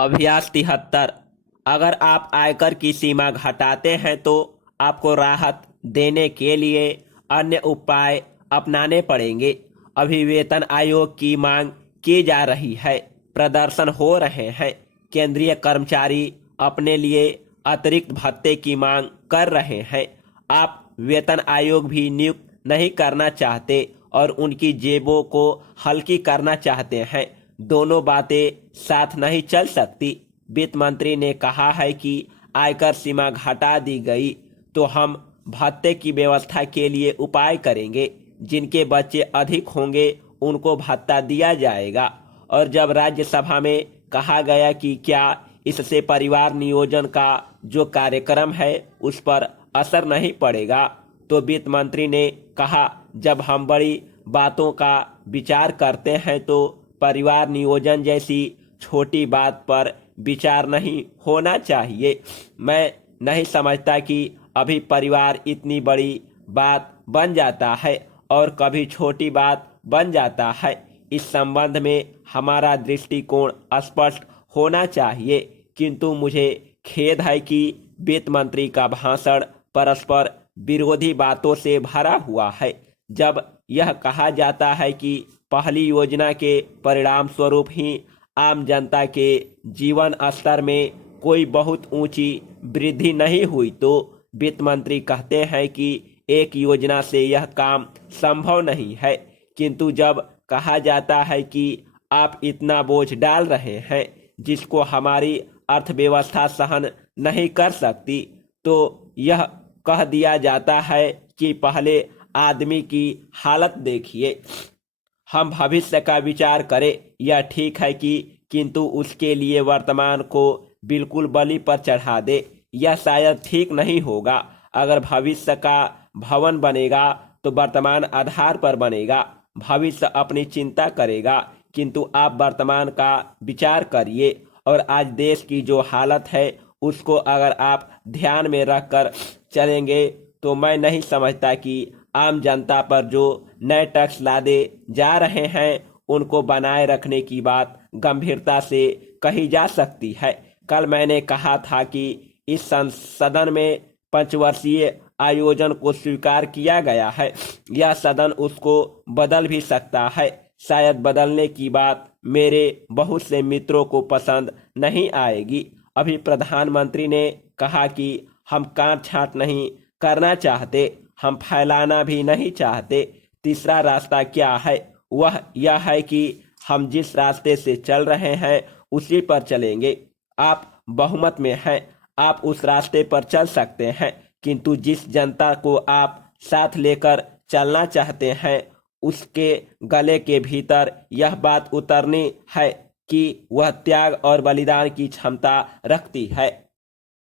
अभ्यास 73। अगर आप आयकर की सीमा घटाते हैं तो आपको राहत देने के लिए अन्य उपाय अपनाने पड़ेंगे। अभी वेतन आयोग की मांग की जा रही है, प्रदर्शन हो रहे हैं। केंद्रीय कर्मचारी अपने लिए अतिरिक्त भत्ते की मांग कर रहे हैं। आप वेतन आयोग भी नियुक्त नहीं करना चाहते और उनकी जेबों को हल्की करना चाहते हैं। दोनों बातें साथ नहीं चल सकती। वित्त मंत्री ने कहा है कि आयकर सीमा घटा दी गई तो हम भत्ते की व्यवस्था के लिए उपाय करेंगे। जिनके बच्चे अधिक होंगे उनको भत्ता दिया जाएगा। और जब राज्यसभा में कहा गया कि क्या इससे परिवार नियोजन का जो कार्यक्रम है उस पर असर नहीं पड़ेगा, तो वित्त मंत्री ने कहा, जब हम बड़ी बातों का विचार करते हैं तो परिवार नियोजन जैसी छोटी बात पर विचार नहीं होना चाहिए। मैं नहीं समझता कि अभी परिवार इतनी बड़ी बात बन जाता है और कभी छोटी बात बन जाता है। इस संबंध में हमारा दृष्टिकोण स्पष्ट होना चाहिए। किंतु मुझे खेद है कि वित्त मंत्री का भाषण परस्पर विरोधी बातों से भरा हुआ है। जब यह कहा जाता है कि पहली योजना के परिणाम स्वरूप ही आम जनता के जीवन स्तर में कोई बहुत ऊंची वृद्धि नहीं हुई, तो वित्त मंत्री कहते हैं कि एक योजना से यह काम संभव नहीं है। किंतु जब कहा जाता है कि आप इतना बोझ डाल रहे हैं जिसको हमारी अर्थव्यवस्था सहन नहीं कर सकती, तो यह कह दिया जाता है कि पहले आदमी की हालत देखिए, हम भविष्य का विचार करें। यह ठीक है कि किंतु उसके लिए वर्तमान को बिल्कुल बलि पर चढ़ा दे, यह शायद ठीक नहीं होगा। अगर भविष्य का भवन बनेगा तो वर्तमान आधार पर बनेगा। भविष्य अपनी चिंता करेगा, किंतु आप वर्तमान का विचार करिए। और आज देश की जो हालत है उसको अगर आप ध्यान में रखकर चलेंगे तो मैं नहीं समझता कि आम जनता पर जो नए टैक्स लादे जा रहे हैं उनको बनाए रखने की बात गंभीरता से कही जा सकती है। कल मैंने कहा था कि इस सदन में पंचवर्षीय आयोजन को स्वीकार किया गया है। यह सदन उसको बदल भी सकता है। शायद बदलने की बात मेरे बहुत से मित्रों को पसंद नहीं आएगी। अभी प्रधानमंत्री ने कहा कि हम काट छांट नहीं करना चाहते, हम फैलाना भी नहीं चाहते। तीसरा रास्ता क्या है? वह यह है कि हम जिस रास्ते से चल रहे हैं उसी पर चलेंगे। आप बहुमत में हैं, आप उस रास्ते पर चल सकते हैं, किंतु जिस जनता को आप साथ लेकर चलना चाहते हैं उसके गले के भीतर यह बात उतरनी है कि वह त्याग और बलिदान की क्षमता रखती है।